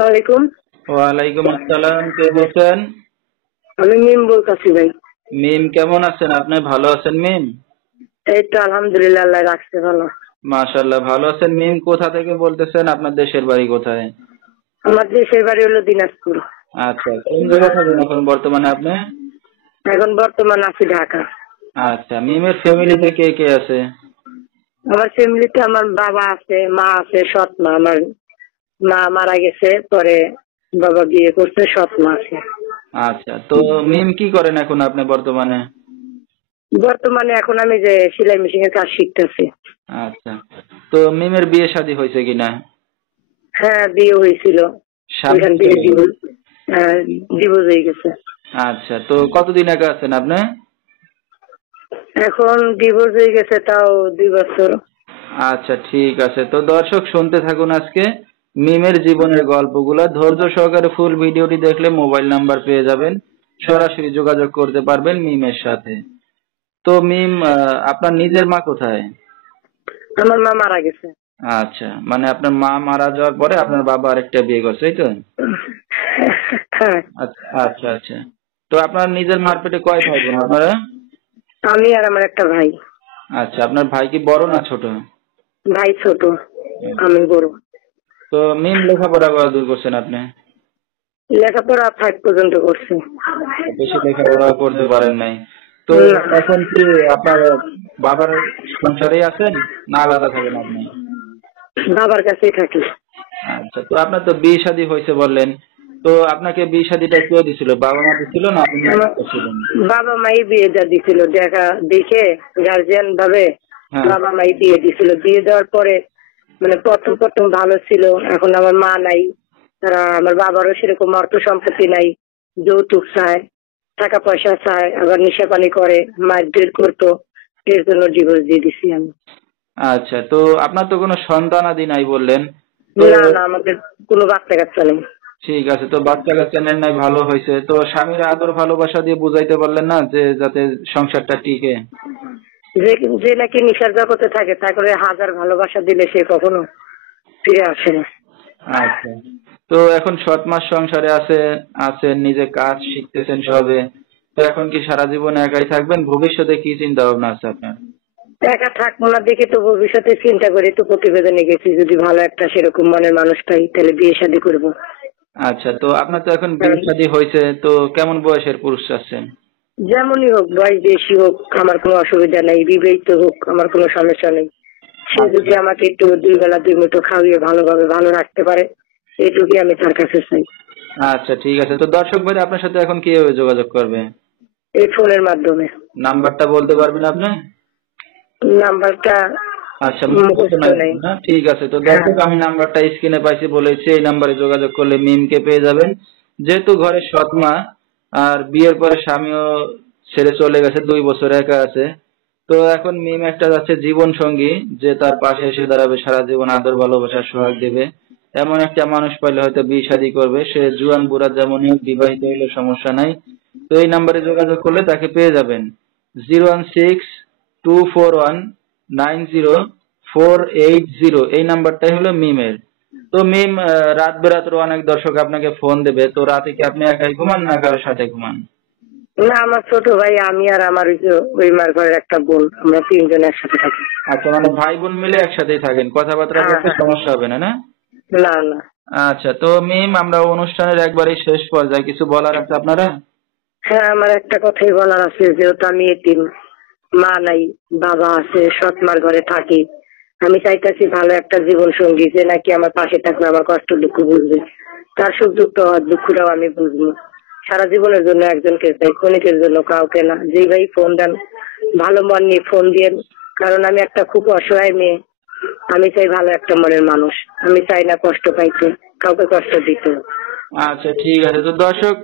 ওয়ালাইকুম। ওয়ালাইকুম আসসালাম, কে বলছেন? আমি মিম বলতেছি ভাই। মিম কেমন আছেন আপনি? ভালো আছেন মিম? এই তো আলহামদুলিল্লাহ, আল্লাহ রাখছে ভালো। মাশাআল্লাহ, ভালো আছেন মিম। কোথা থেকে বলতেছেন? আপনার দেশের বাড়ি কোথায়? আমার দেশের বাড়ি হলো দিনাজপুর। আচ্ছা, কোন জায়গায় থাকেন এখন বর্তমানে আপনি? এখন বর্তমান আছি ঢাকা। আচ্ছা, মিমের ফ্যামিলিতে কে কে আছে? আমার ফ্যামিলিতে আমার বাবা আছে, মা আছে, সৎ মা। আমার মা মারা গেছে, পরে বাবা বিয়ে করছে, সৎ মা আছে। আচ্ছা, তো মিম কি করেন এখন আপনি বর্তমানে? বর্তমানে এখন আমি যে সেলাই মেশিনের কাজ শিখতেছি। আচ্ছা, তো মিমের বিয়ে শাদী হয়েছে কিনা? হ্যাঁ, বিয়ে হয়েছিল। ওইখান স্বামী থেকে কে? ডিভোর্স হয়ে গেছে। আচ্ছা, তো কতদিন আগে আছেন আপনি? এখন ডিভোর্স হয়ে গেছে, তাও 2 বছর। আচ্ছা, ঠিক আছে। তো দর্শক শুনতে থাকুন আজকে মিমের জীবনের গল্পগুলা। ধৈর্য সহকারে ফুল ভিডিওটি দেখলে মোবাইল নাম্বার পেয়ে যাবেন, সরাসরি যোগাযোগ করতে পারবেন মিমের সাথে। তো মিম, আপনার নিজের মা কোথায়? আমার মা মারা গেছে। আচ্ছা, মানে আপনার মা মারা যাওয়ার পরে আপনার বাবা আরেকটা বিয়ে করছে, এই তো? হ্যাঁ। আচ্ছা আচ্ছা আচ্ছা। তো আপনার নিজের মার পেটে কয় ভাই বোন আপনারা? আমি আর আমার একটা ভাই। আচ্ছা, আপনার ভাই কি বড় না ছোট? ভাই ছোট, আমি বড়। তো মিম লেখাপড়া করা দূর করছেন আপনি? লেখাপড়া 5 পর্যন্ত করছি। বেশি লেখাপড়া করতে পারেন নাই। তো না, এখন কি আপনার বাবার সংসারেই আছেন না আলাদা থাকেন আপনি? বাবার কাছেই থাকি। আচ্ছা, তো আপনার তো বিয়ে শাদী হয়েছে বললেন, তো আপনাকে বিয়ে শাদীটা কে দিছিল? বাবা মা দিছিল না আপনি নিজে আমার করছিলেন? বাবা মাই বিয়েটা দিছিল, দেখে গার্জিয়ান ভাবে হ্যাঁ। বাবা মাই বিয়ে দিছিল। বিয়ে দেওয়ার পরে মানে প্রথম প্রথম ভালো ছিল। এখন আমার মা নাই, তারা আমার বাবারও সেরকম অর্থ সম্পত্তি নাই, যৌতুক চায়, টাকা পয়সা চায়, আবার নেশা পানি করে, মারধর করতো। এর জন্য ডিভোর্স দিয়ে দিছি আমি। আচ্ছা, তো আপনার তো কোনো সন্তানাদি নাই বললেন, তো না না, আমাদের কোনো বাচ্চা কাচ্চা নেই। ঠিক আছে। তো বাচ্চা কাচ্চা নেন নাই, ভালো হয়েছে। তো স্বামীর আদর ভালোবাসা দিয়ে বুঝাইতে পারলেন না যে যাতে সংসারটা টিকে? যে যে নাকি নেশার জগতে থাকে, তারপরে হাজার ভালোবাসা দিলে সে কখনো ফিরে আসে না। আচ্ছা, তো এখন 7 মাস সংসারে আছেন, নিজে কাজ শিখতেছেন সবে। তো এখন কি সারা জীবন একাই থাকবেন? ভবিষ্যতে কি চিন্তা ভাবনা আছে আপনার? একা থাকবো না দেখে তো ভবিষ্যতে চিন্তা করে তো প্রতিবেদনে গেছি, যদি ভালো একটা সেরকম মনের মানুষ পাই তাহলে বিয়ে শাদী করবো। আচ্ছা, তো আপনার তো এখন বিয়ে শাদী হয়েছে, তো কেমন বয়সের পুরুষ চাচ্ছেন? যেমনই হোক, বয়স বেশি হোক, আমার কোনো অসুবিধা নেই। বিবাহিত হোক, আমার কোনো সমস্যা নেই। সে যদি আচ্ছা আমাকে একটু 2 বেলা 2 মুঠো খাওয়িয়ে ভালোভাবে ভালো রাখতে পারে, এইটুকুই আমি তার কাছে চাই। আচ্ছা, ঠিক আছে। তো দর্শক ভাই আপনার সাথে এখন কিভাবে যোগাযোগ করবে? এই ফোনের মাধ্যমে। নাম্বারটা বলতে পারবেন আপনি? নাম্বারটা আচ্ছা, মুখস্থ মুখস্থ নাই নেই। না? ঠিক আছে। তো হ্যাঁ। দর্শক, আমি নাম্বারটা স্ক্রিনে পাইছি বলেছি, এই নাম্বারে যোগাযোগ করলে মিমকে পেয়ে যাবেন। যেহেতু ঘরে সৎ মা আর বিয়ের পরে স্বামীও ছেড়ে চলে গেছে, 2 বছর একা আছে। তো এখন মিম একটা যাচ্ছে জীবন সঙ্গী, যে তার পাশে এসে দাঁড়াবে, সারা জীবন আদর ভালোবাসা সোহাগ দেবে। এমন একটা মানুষ পাইলে হয়তো বিয়ে শাদী করবে। সে জুয়ান বুড়া যেমনই হোক, বিবাহিত হইলে সমস্যা নাই। তো এই নাম্বারে যোগাযোগ করলে তাকে পেয়ে যাবেন। 016-241-90-480, এই নাম্বারটাই হলো মিমের। তো মিম, রাত বেরাতের অনেক দর্শক আপনাকে ফোন দেবে, তো রাতে কি আপনি একাই ঘুমান না কারোর সাথে ঘুমান? না, আমার ছোট ভাই, আমি আর আমার ওই মার ঘরের একটা বোন, আমরা 3 জন একসাথে থাকি। আচ্ছা, মানে ভাই বোন মিলে একসাথেই থাকেন, কথাবার্তা হ্যাঁ বলতে হ্যাঁ। সমস্যা হবে না, না? না না। আচ্ছা, তো মিম, আমরা অনুষ্ঠানের একবারেই শেষ পর্যায়ে, কিছু বলার আছে আপনারা? হ্যাঁ, আমার একটা কথাই বলার আছে, যেহেতু আমি এতিম, মা নাই, বাবা আছে, সৎ মার ঘরে থাকি। আমি চাইতেছি ভালো একটা জীবন সঙ্গী, যে নাকি আমার পাশে থাকবে, আমার কষ্ট দুঃখ বুঝবে, তার সুখ দুঃখটাও আমি বুঝবো। সারা জীবনের জন্য একজনকে চাই, ক্ষণিকের জন্য কাউকে না। যেই ভাই ফোন দেন, ভালো মন নিয়ে ফোন দিয়েন, কারণ আমি একটা খুব অসহায় মেয়ে। আমি চাই ভালো একটা মনের মানুষ। আমি চাই না কষ্ট পাইতে, কাউকে কষ্ট দিতে। আচ্ছা, ঠিক আছে। তো দর্শক,